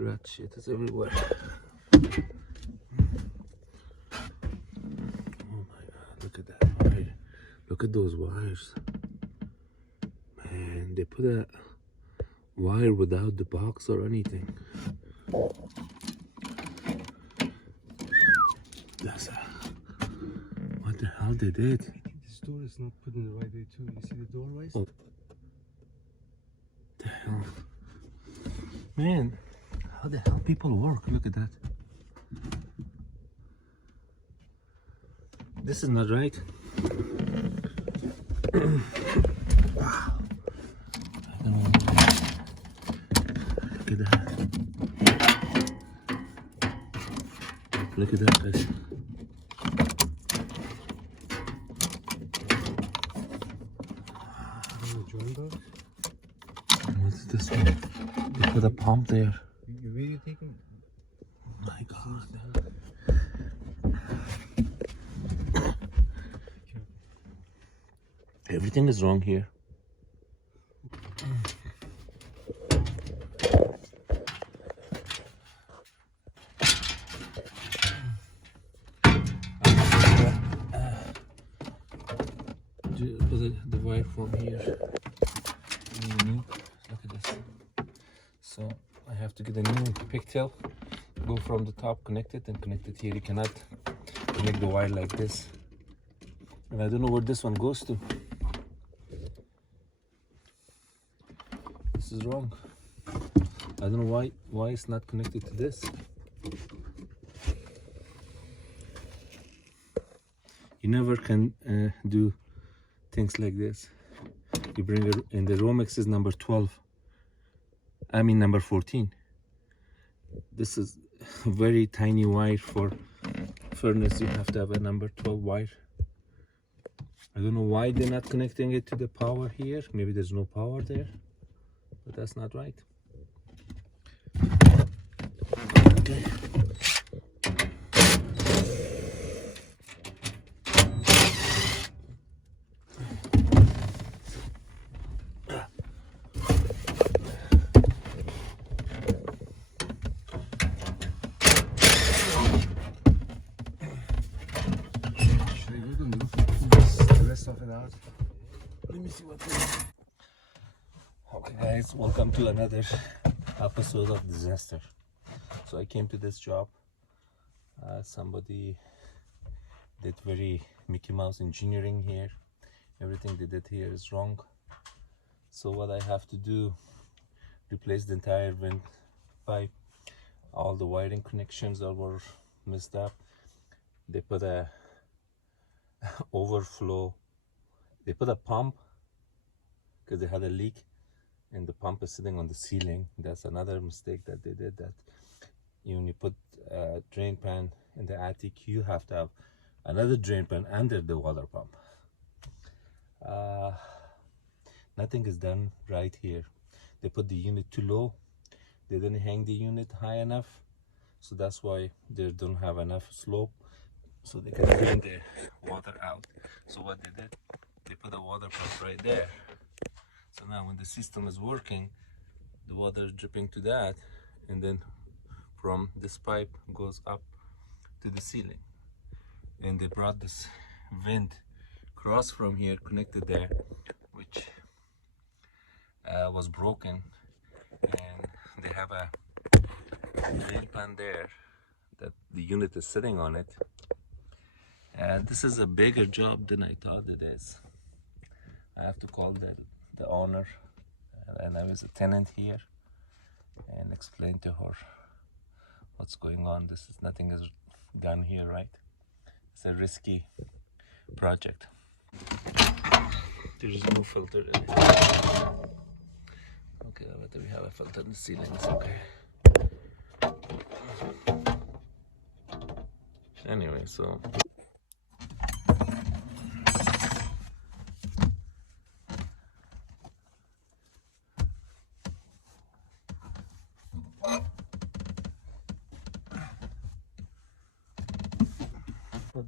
Rat shit is everywhere. Oh my god, look at that wire. Look at those wires. Man, they put a wire without the box or anything. That's what the hell they did. I think this door is not put in the right way too. You see the doorways? Oh. The hell? Man, how the hell people work? Look at that. This is not right. Wow. I don't know. Look at that. Look at that, guys. What's this one? They put a pump there. You really taking? Oh my god. Everything is wrong here. The wire from here. Look at this. So I have to get a new pigtail, go from the top, connect it, and connect it here. You cannot connect the wire like this. And I don't know where this one goes to. This is wrong. I don't know why it's not connected to this. You never can do things like this. You bring it in the Romex is number 12. I mean number 14. This is a very tiny wire for furnace. You have to have a number 12 wire. I don't know why they're not connecting it to the power here. Maybe there's no power there, but that's not right. Okay. Out. Let me see what this is. Okay guys, welcome to another episode of disaster. So I came to this job. Somebody did very Mickey Mouse engineering here. Everything they did here is wrong. So what I have to do, replace the entire vent pipe, all the wiring connections that were messed up. They put a overflow. They put a pump because they had a leak and the pump is sitting on the ceiling. That's another mistake that they did, that when you put a drain pan in the attic, you have to have another drain pan under the water pump. Nothing is done right here. They put the unit too low. They didn't hang the unit high enough. So that's why they don't have enough slope so they can drain the water out. So what they did, they put a water pump right there. So now when the system is working, the water is dripping to that, and then from this pipe goes up to the ceiling. And they brought this vent cross from here, connected there, which was broken. And they have a drain pan there that the unit is sitting on it. And this is a bigger job than I thought it is. I have to call the owner, and I was a tenant here, and explain to her what's going on. Nothing is done here, right? It's a risky project. There is no filter in here. Okay, whether we have a filter in the ceiling, it's okay. Anyway, so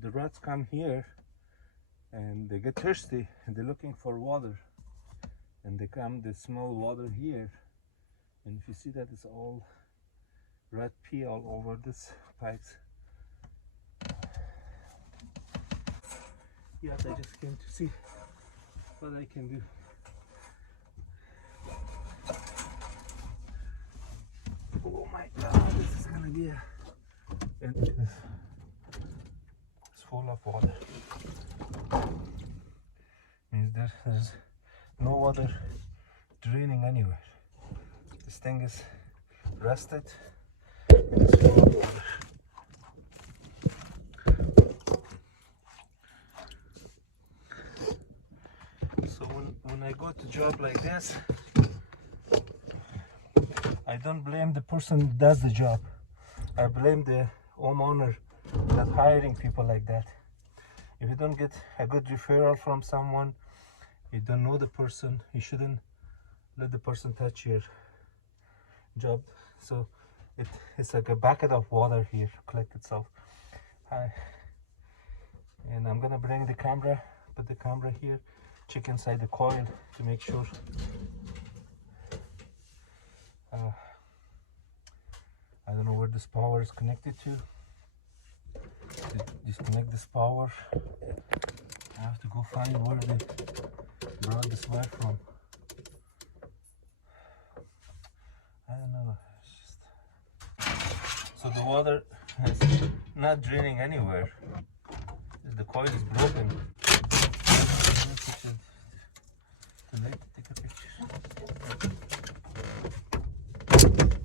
the rats come here and they get thirsty and they're looking for water, and they smell water here, and if you see that, it's all red pee all over this pipes. Yes, I just came to see what I can do. Oh my god, this is gonna be it's full of water. Means there's no water draining anywhere. This thing is rusted and it's full of water. So when I go to job like this, I don't blame the person who does the job. I blame the homeowner that's hiring people like that. If you don't get a good referral from someone, you don't know the person, you shouldn't let the person touch your job. So it's like a bucket of water here collect itself. And I'm gonna bring the camera, put the camera here, check inside the coil to make sure I don't know where this power is connected to disconnect this power. I have to go find where they brought this wire from. I don't know. It's just... So the water is not draining anywhere. The coil is broken. Take a picture.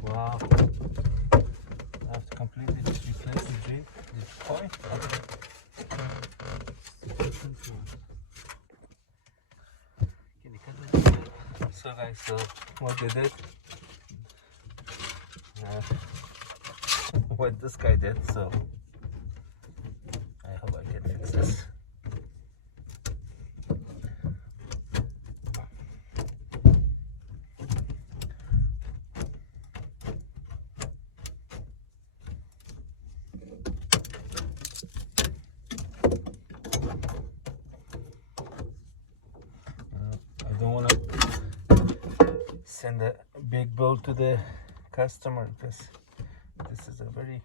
Wow. I have to completely just replace the drain, the coil. So guys, so what they did, what this guy did, so I hope I can fix this. I don't want to send a big bill to the customer because this is a very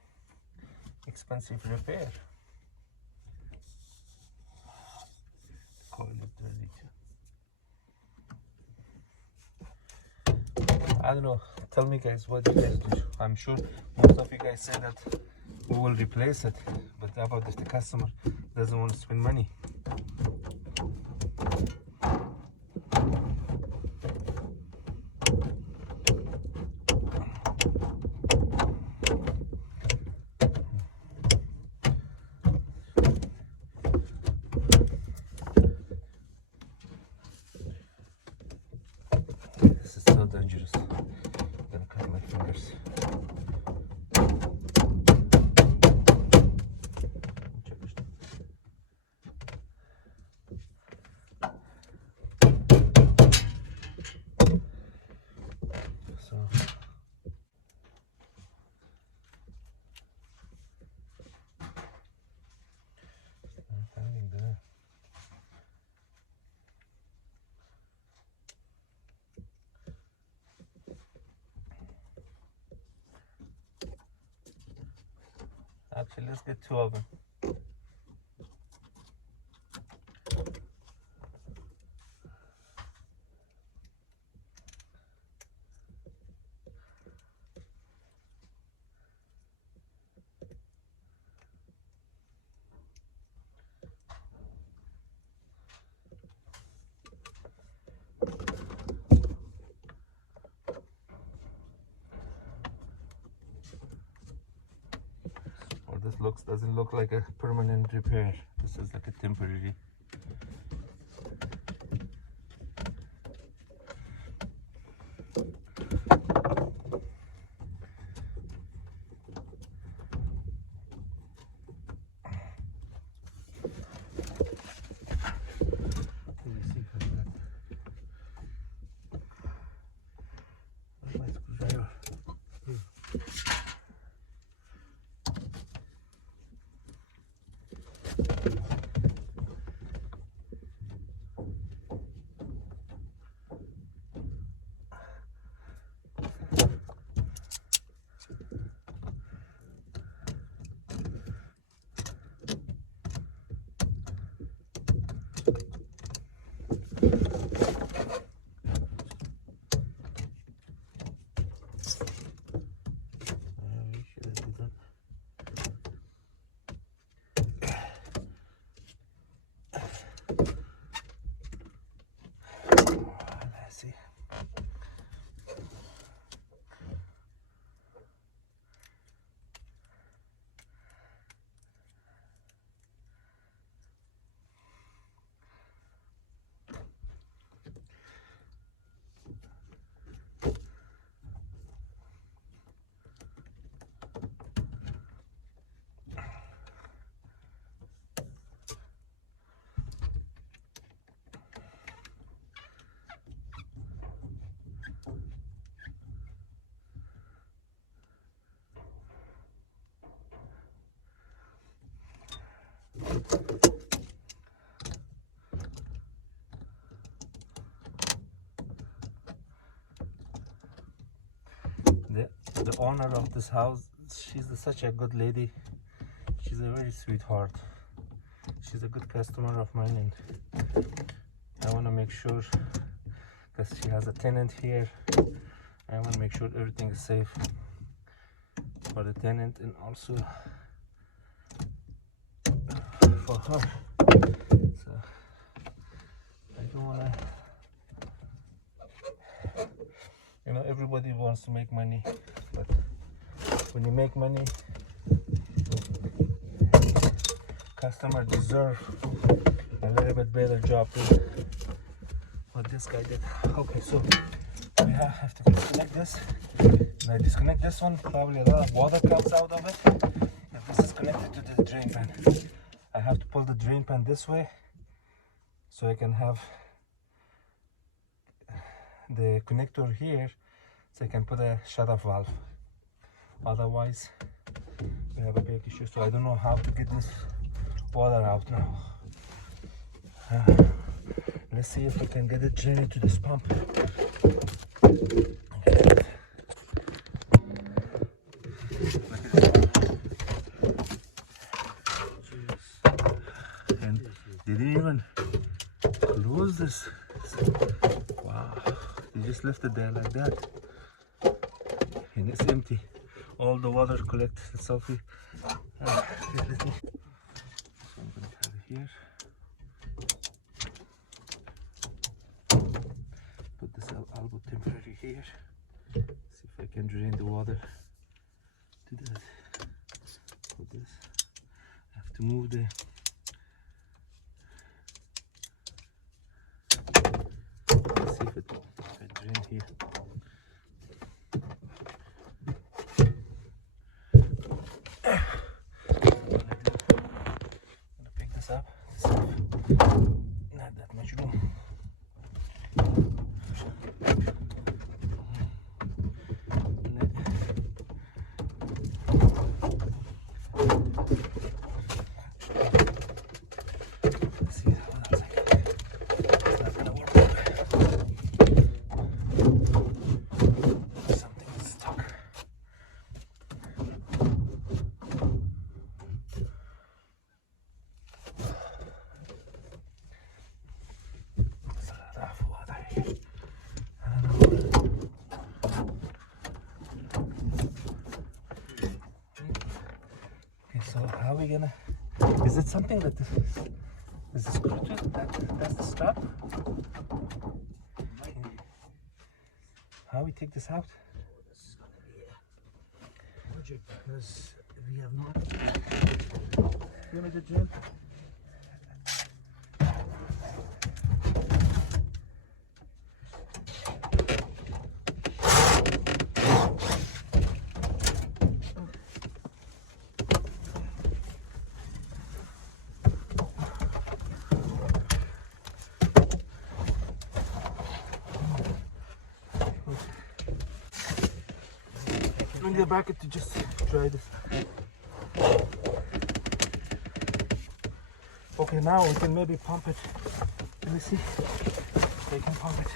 expensive repair. The coil is dirty too. I don't know. Tell me guys, what do you guys do? I'm sure most of you guys say that we will replace it, but how about if the customer doesn't want to spend money? This is so dangerous. I'm gonna cut my fingers. So I'm finding there. Actually, let's get two of them. Or this doesn't look like a permanent repair. This is like a temporary. the owner of this house, she's such a good lady. She's a very sweetheart. She's a good customer of mine, and I want to make sure, because she has a tenant here, I want to make sure everything is safe for the tenant and also for her. So I don't want to, you know, everybody wants to make money, but when you make money, customer deserve a little bit better job than what this guy did. Okay, so we have to disconnect this. When I disconnect this one, probably a lot of water comes out of it. If this is connected to the drain pan, I have to pull the drain pan this way so I can have the connector here so I can put a shut-off valve. Otherwise, we have a big issue. So I don't know how to get this water out now. Let's see if I can get it drained to this pump. And they didn't even close this. Wow, they just left it there like that, and it's empty. All the water collects itself here. So I'm gonna have it here. Put this elbow temporary here. See if I can drain the water to that. Put this. I have to move the. Let's see if it drains here. Up. Not that much room. Let's see what else I can do. It's not gonna work. Something is stuck. So how are we gonna? Is it something that is the screw to it? That's the strap. How we take this out? This is gonna be a project because we have not. You want me to jump? Bring the bucket to just try this. Okay, now we can maybe pump it. Let me see if I can pump it.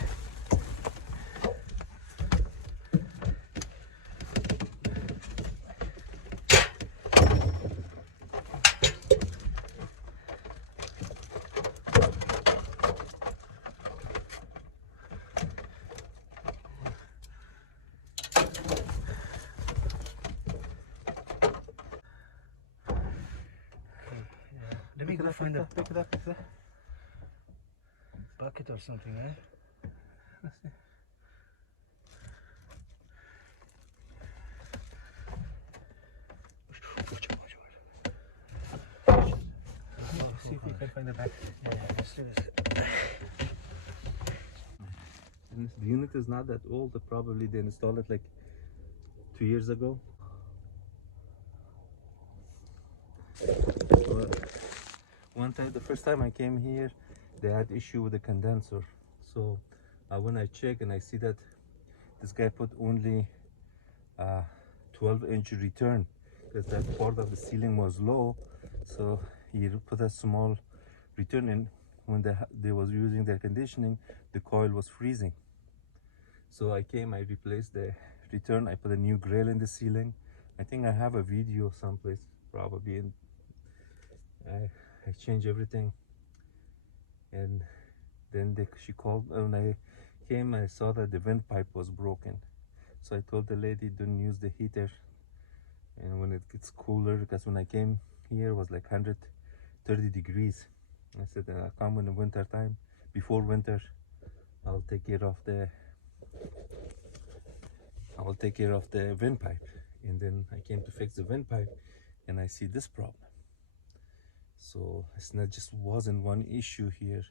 Let me go find a Pick it up. bucket or something, eh? Let's see. See if we can find it back. Yeah, let's do this. And the unit is not that old. Probably they installed it like 2 years ago. But one time, the first time I came here, they had issue with the condenser. So when I check and I see that this guy put only 12-inch return, because that part of the ceiling was low, so he put a small return in. When they was using their conditioning, the coil was freezing. So I came, I replaced the return, I put a new grill in the ceiling. I think I have a video someplace probably, and I changed everything. And then she called. When I came, I saw that the windpipe was broken, so I told the lady, don't use the heater, and when it gets cooler, because when I came here it was like 130 degrees. I said, I'll come in the winter time. Before winter, I'll take care of the windpipe. And then I came to fix the windpipe, and I see this problem. So it's not just wasn't one issue here.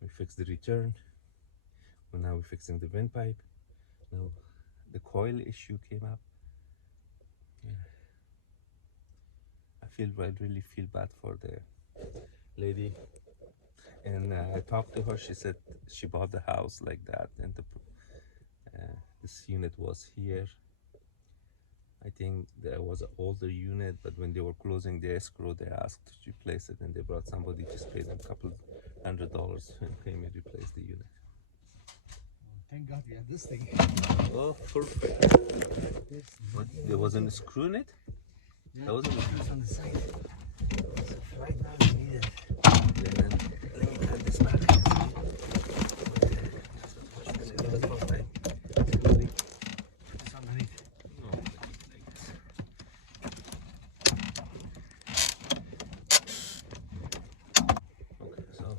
We fixed the return. Well, now we're fixing the windpipe. Now the coil issue came up. Yeah. I really feel bad for the lady. And I talked to her. She said she bought the house like that, and this unit was here. I think there was an older unit, but when they were closing the escrow, they asked to replace it, and they brought somebody, just paid them a couple $100 and came and replaced the unit. Thank God we have this thing. Oh, perfect. What, there wasn't a screw in it? Yeah, That wasn't a screws on the side. So right now we need it. And then, Let me cut this back. Put this underneath. Okay, so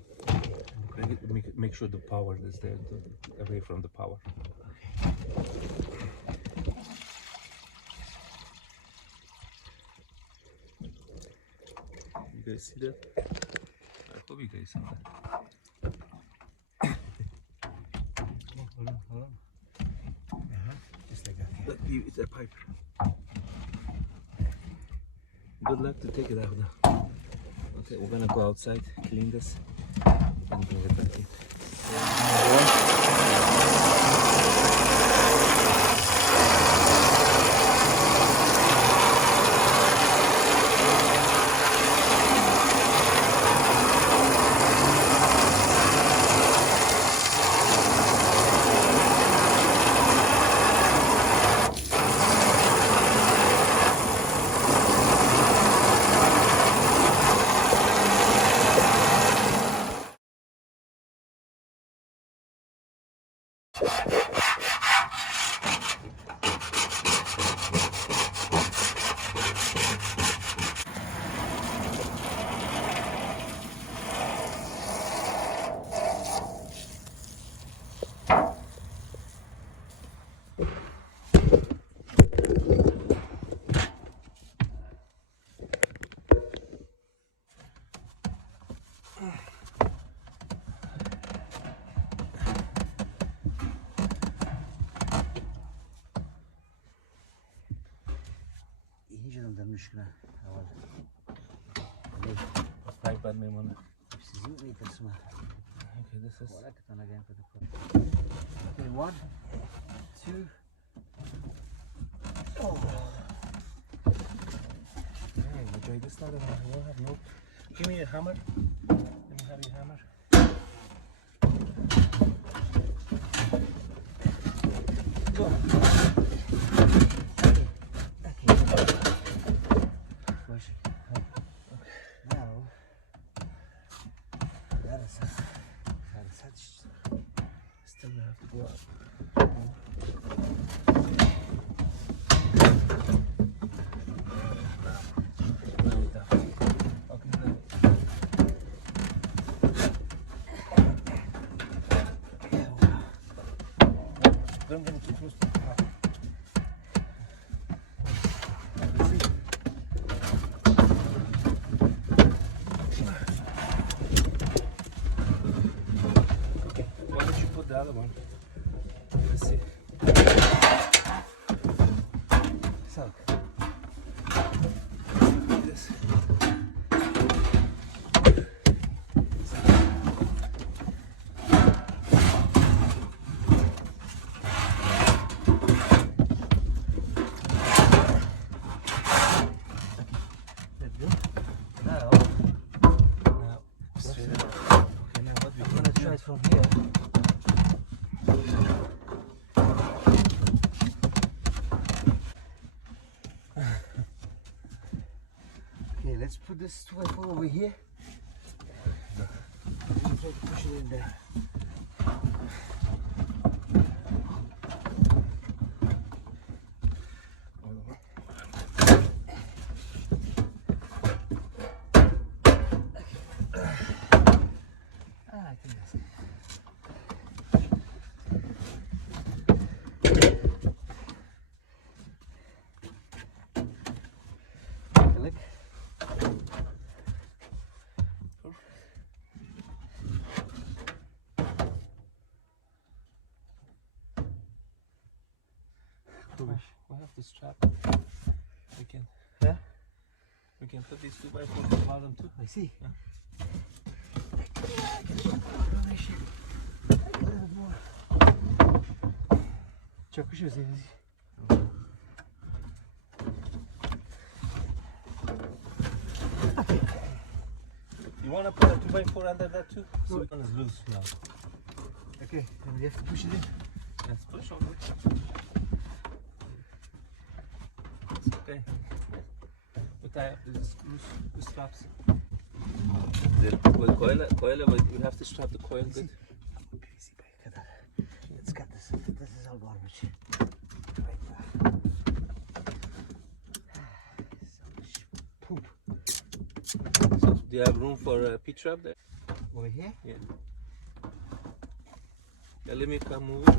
make sure the power is there, away from the power. You guys see that? I hope you guys saw that. Hold on. Just like that. Look, it's a pipe. Good luck to take it out now. Okay, we're gonna go outside, clean this, and bring it back in. المشكلة أول Pipe and lemon. Sizin meter smart. Okay, this is. Wala kita lagyan ko dito. Okay, 1, 2. Oh. Hey, okay, this not a. You don't have no. Give me a hammer. Let me have your hammer. Go. Still have to go up. Don't get too close to the top. Why don't you put the other one? Let's see. So. This. let's put this 2x4 over here. And try to push it in there. I think that's it. Look. We have to strap. We can. Yeah? We can put these 2x4 on the bottom too. I see. Yeah. Çok bir şey yok. You want to put a 2x4 under that too? So No. one is loose now. Okay, then we have to push it in. Let's push on it. It's okay. We tie up the screws, the straps. With coil, we have to strap the coil good. Easy, kadar. Let's cut this. This is all garbage. Right there. So much poop. So, do you have room for a P-trap there? Over here? Yeah. Yeah, let me come move it.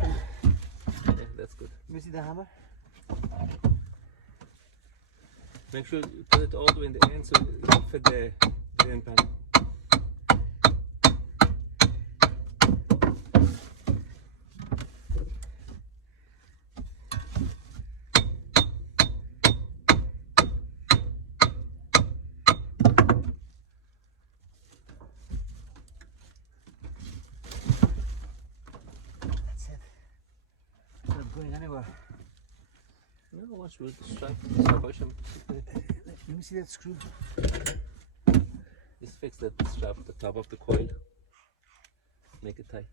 Yeah, that's good. Let me see the hammer. Make sure you put it all the way in the end so it can fit the end panel. That's it. It's not going anywhere. No, once we strap push them. Let me see that screw. Just fix that strap at the top of the coil. Make it tight.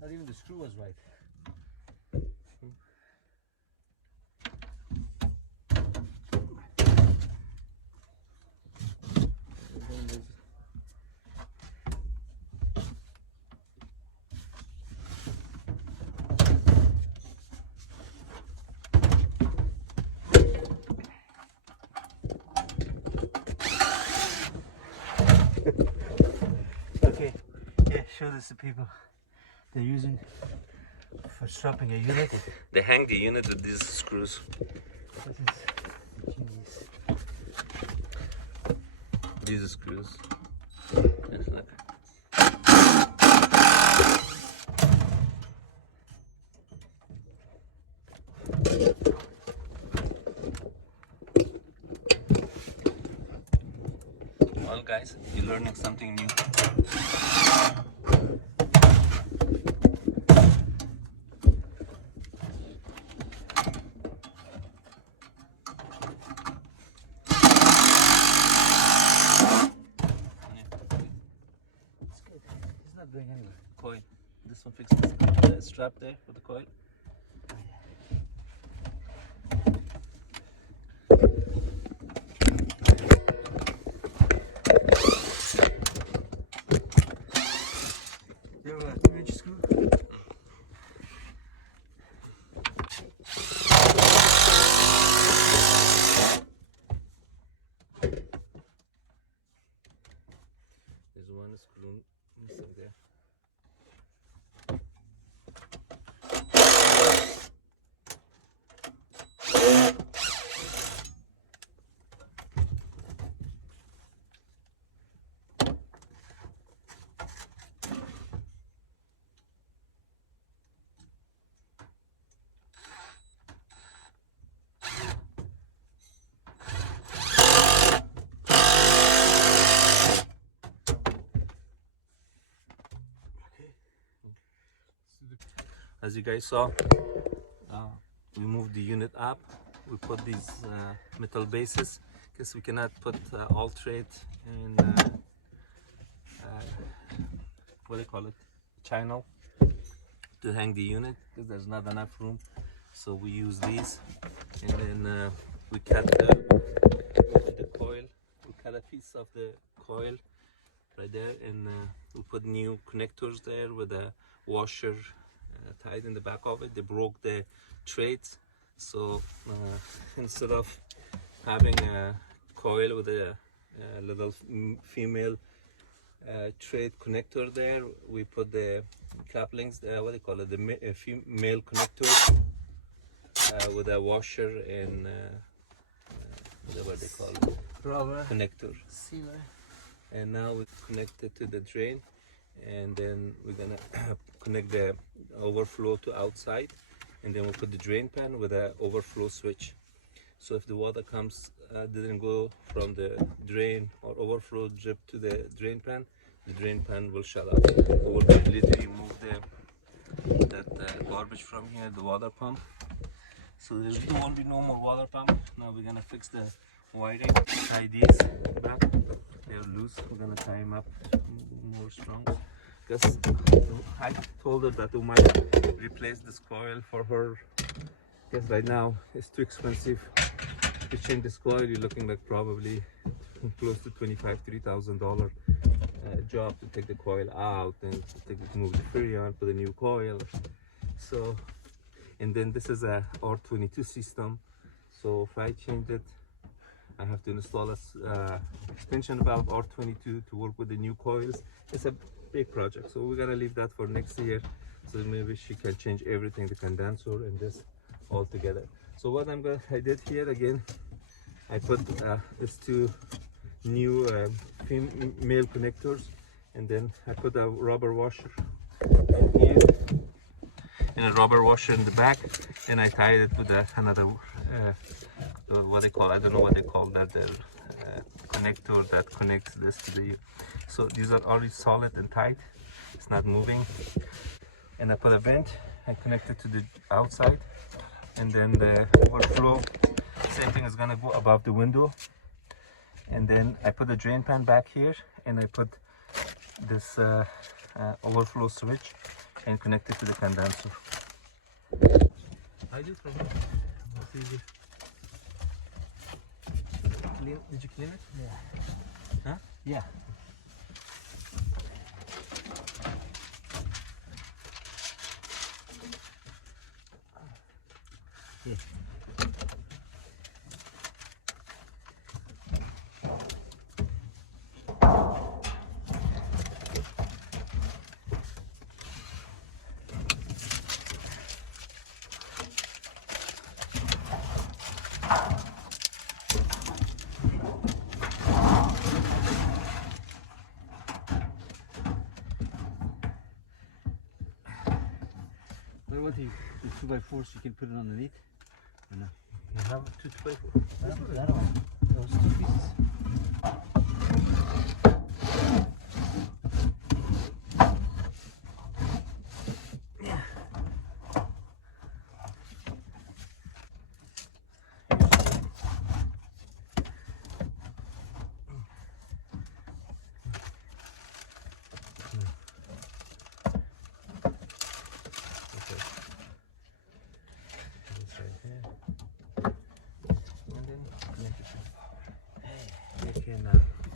Not even the screw was right. Okay, yeah, show this to people. They're using for strapping a unit. They hang the unit with these screws. This is genius. These screws. It's like well, guys, you're learning something new. It's good. It's not going anywhere. Coil. This one fixes the strap there for the coil. There we go, 2-inch screw. There's one screw missing there. As you guys saw, we move the unit up. We put these metal bases because we cannot put alternate in what do you call it, channel to hang the unit because there's not enough room. So we use these, and then we cut the coil. We cut a piece of the coil right there, and we put new connectors there with a washer tied in the back of it. They broke the threads, so instead of having a coil with a little female thread connector there, we put the couplings, what do you call it, the female connector with a washer and whatever they call it, Rubber. connector. Sealer. And now we connect it to the drain, and then we're gonna connect the overflow to outside, and then we'll put the drain pan with a overflow switch. So if the water comes didn't go from the drain or overflow drip to the drain pan will shut off. We'll completely remove that garbage from here, the water pump. So there won't be no more water pump. Now we're gonna fix the wiring. Tie these back. They're loose. We're gonna tie them up more strong. Because I told her that we might replace this coil for her. Because right now it's too expensive to change this coil. You're looking like probably close to $25,000-$30,000 job to take the coil out and to move the freon, put a new coil. So, and then this is a R22 system. So if I change it, I have to install a extension valve R22 to work with the new coils. It's a big project, so we're gonna leave that for next year. So maybe she can change everything, the condenser and this all together. So what I did here again, I put these two new male connectors, and then I put a rubber washer in here and a rubber washer in the back, and I tied it with another what they call, I don't know what they call that, the connector that connects this to the, so these are already solid and tight, it's not moving. And I put a vent and connect it to the outside, and then the overflow, same thing, is gonna go above the window. And then I put the drain pan back here, and I put this overflow switch and connect it to the condenser. I do for me. Did you clean it? Yeah. Huh? Yeah. Yeah. What about the 2x4s? You can put it underneath? Or no? You have a 2x4. That one. Those two pieces.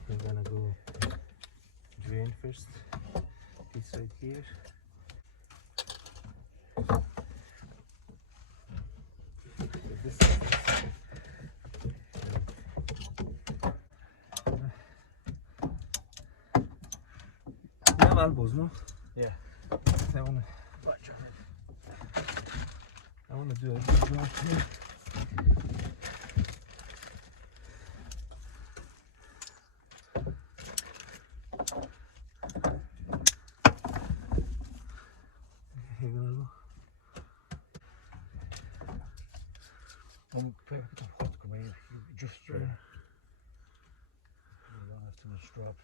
We're gonna go drain first. This right here. This you have elbows, no? Yeah. I wanna do a job here. Just you don't have too much drop.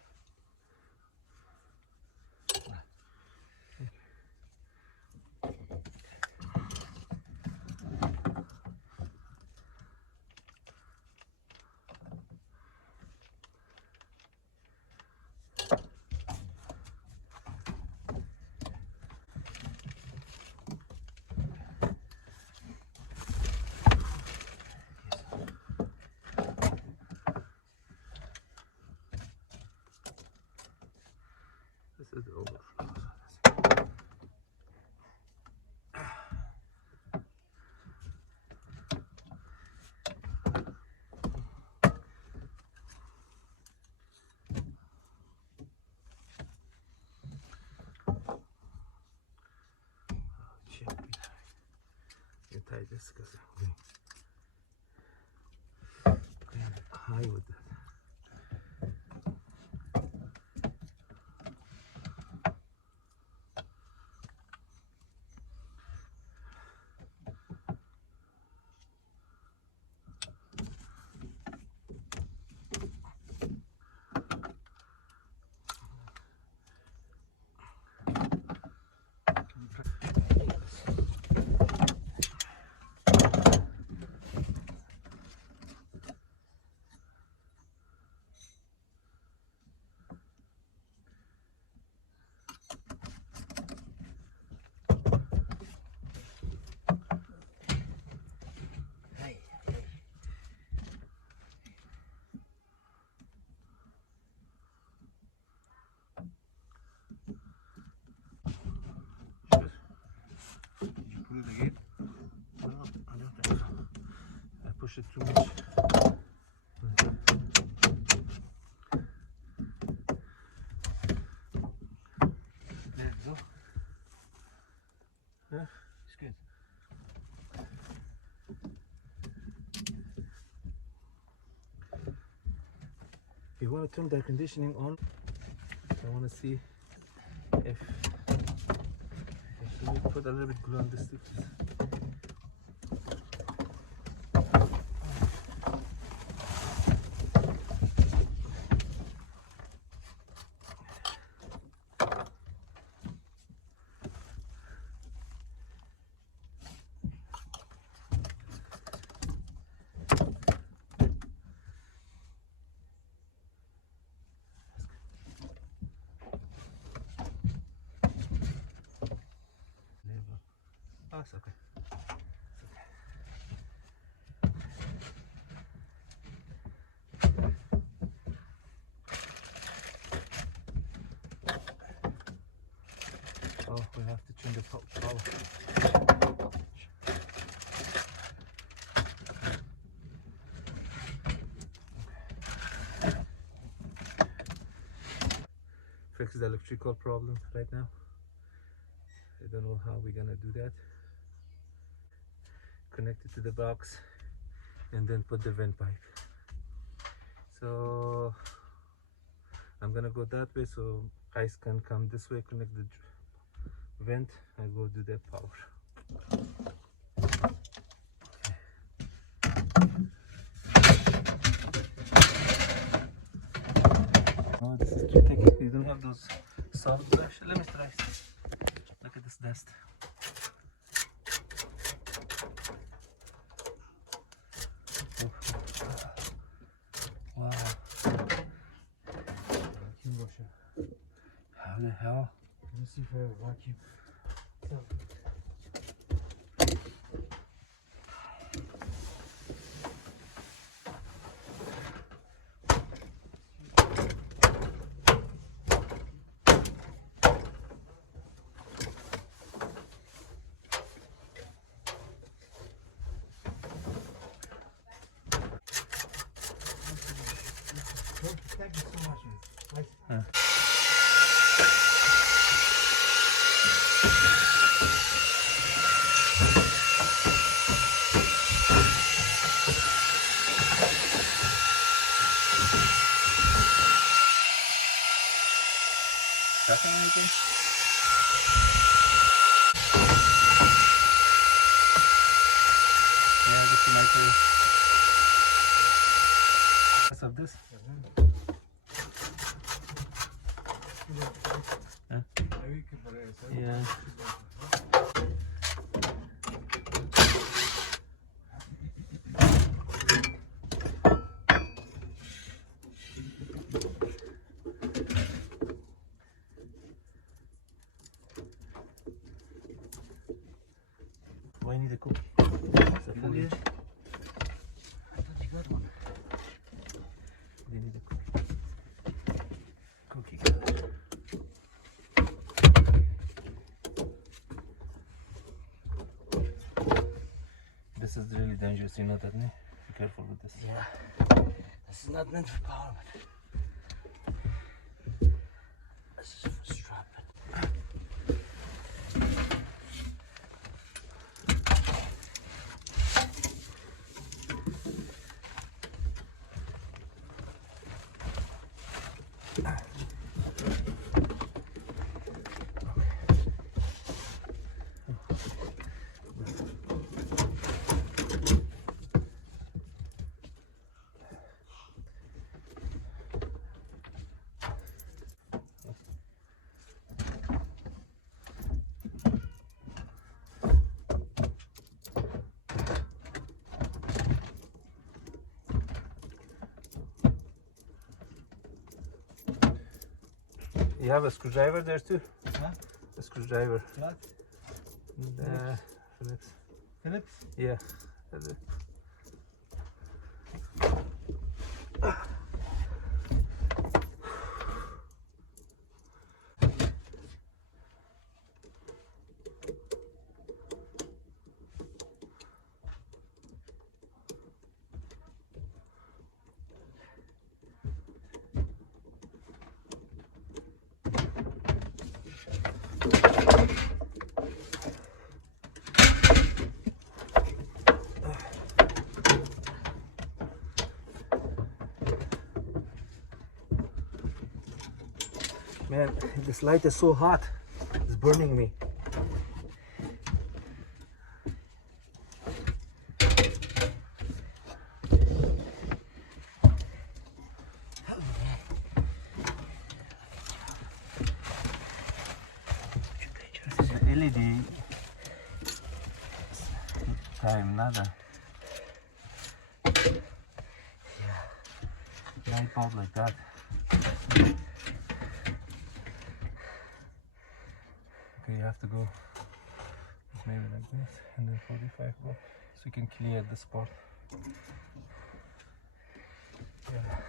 olur. You tie this because I'm going high with that. Put it again. No, I don't think so. I push it too much. There we go. Yeah, it's good. You want to turn the air conditioning on. I want to see if we put a little bit glue on the sticks. Oh, it's okay. Oh, we have to turn the power. Fix the electrical problem right now. I don't know how we're gonna do that. Connect it to the box and then put the vent pipe. So I'm gonna go that way so guys can come this way, connect the vent, and go do the power. Oh, this is tricky. You don't have those soft brush. Let me try. Look at this dust. Wow. Vacuum washer. How the hell? Let me see if I have a vacuum. So, thank you so much, man. Nice. Second anything? Yeah, just to make it. What's up this? Huh? Yeah. Why need a cookie? It's a full inch. I thought you got one. They need a cookie. Cookie. is really dangerous, you know that, ne? Be careful with this. Yeah. This is not meant for power, but this is for strapping. You have a screwdriver there too? Huh? A screwdriver. What? Phillips. Phillips? Yeah. Man, this light is so hot. It's burning me. The LED time, nada. Yeah. Light bulb like that. Okay, you have to go maybe like this and then 45 go so you can clear the spot. Yeah.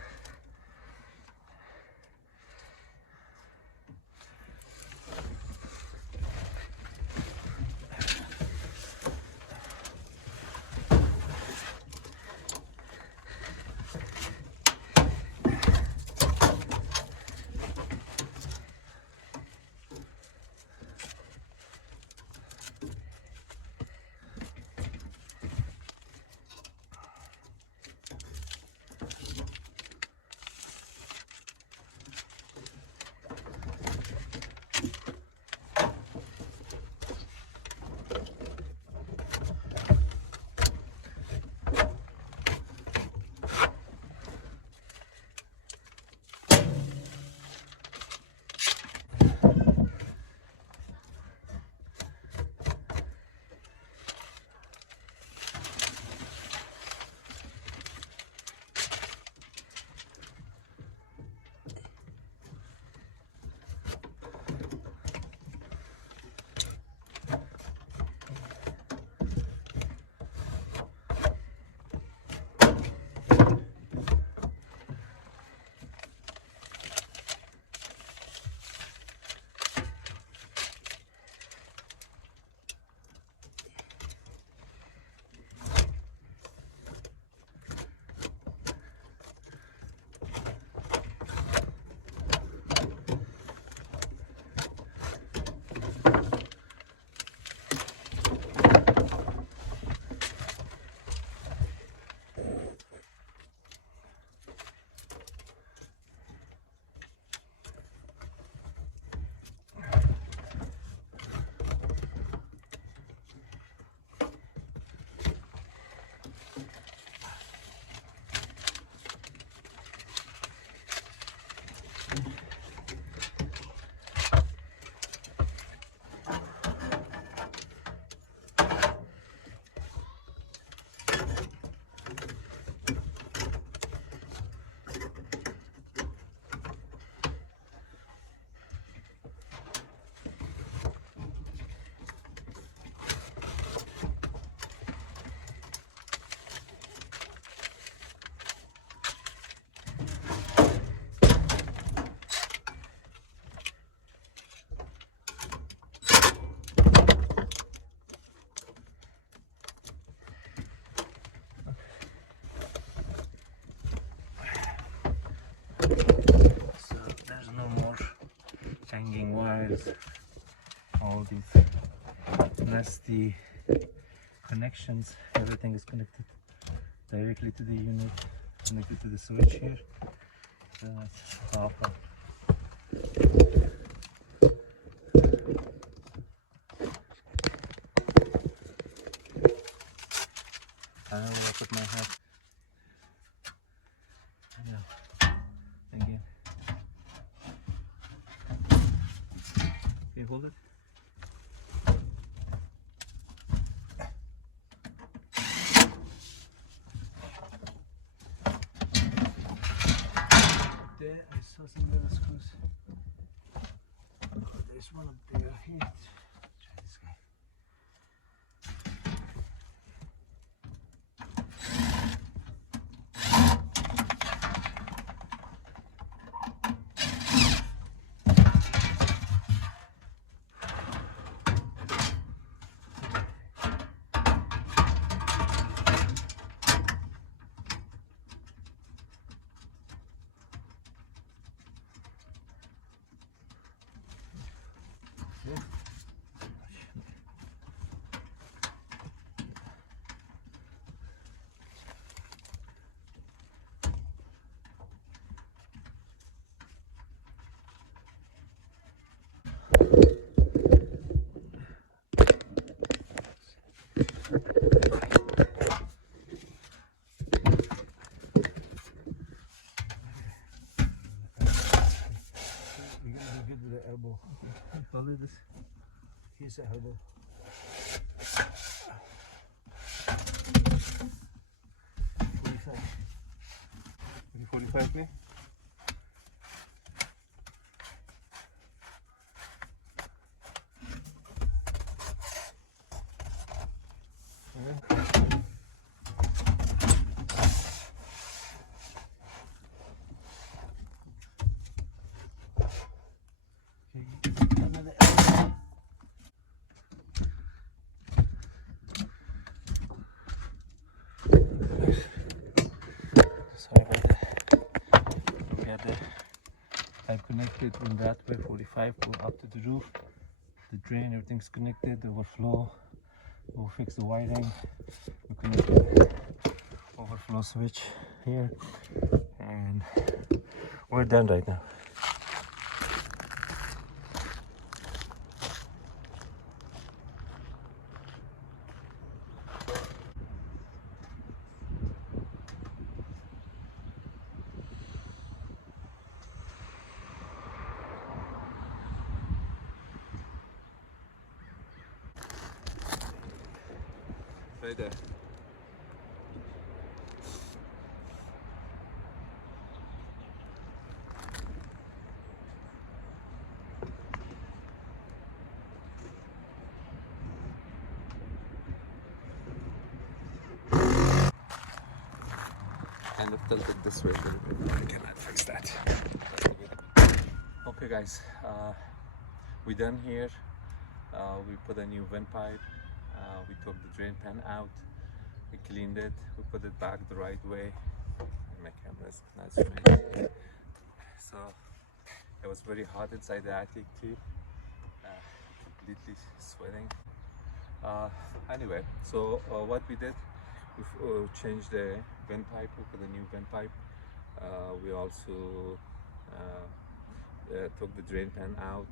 because all these nasty connections, everything is connected directly to the unit, connected to the switch here. So that's awful. I don't know where I put my hat. Yeah. Again. Can you hold it? There, I saw some little screws. Oh, there's one up there. Here. Try this guy. Elbow. Follow this. Here's the elbow. 45. 45 में another elbow. Sorry about that. We got the pipe connected in that way, 45 go up to the roof. The drain, everything's connected, the overflow. We'll fix the wiring. We connect the overflow switch here. And we're done right now. Right there. Kind of tilted this way, but I cannot fix that. Okay guys, we're done here. We put a new vent pipe. We took the drain pan out. We cleaned it. We put it back the right way. My camera is not straight. So it was very hot inside the attic too. Completely sweating. Anyway, so what we did, we changed the vent pipe. We put a new vent pipe. We also took the drain pan out,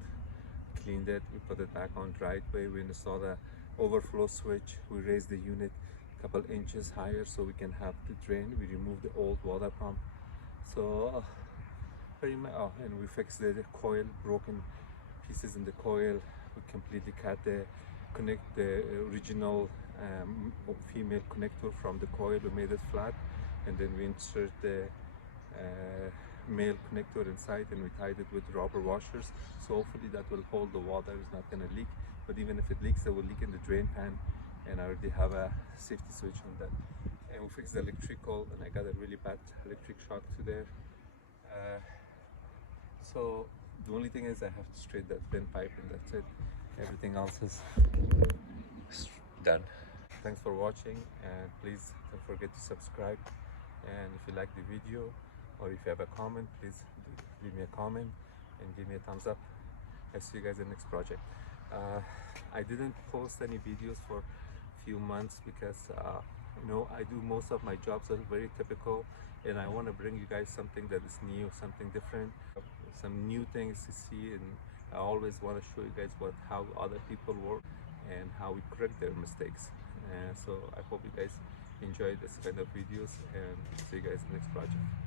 cleaned it. We put it back on the right way. We installed a overflow switch. We raised the unit a couple inches higher so we can have the drain. We removed the old water pump. So pretty much, and we fixed the coil, broken pieces in the coil. We completely cut the original female connector from the coil. We made it flat, and then we insert the male connector inside, and we tied it with rubber washers. So hopefully that will hold the water. It's not going to leak, but even if it leaks, it will leak in the drain pan, and I already have a safety switch on that. And we fixed the electrical, and I got a really bad electric shock to there. So the only thing is I have to straighten that vent pipe, and that's it. Everything else is done. Thanks for watching, and please don't forget to subscribe. And if you like the video, or if you have a comment, please leave me a comment and give me a thumbs up. I'll see you guys in the next project. I didn't post any videos for few months because I do most of my jobs are very typical, and I want to bring you guys something that is new, something different, some new things to see, and I always want to show you guys how other people work and how we correct their mistakes. And so I hope you guys enjoy this kind of videos, and see you guys in the next project.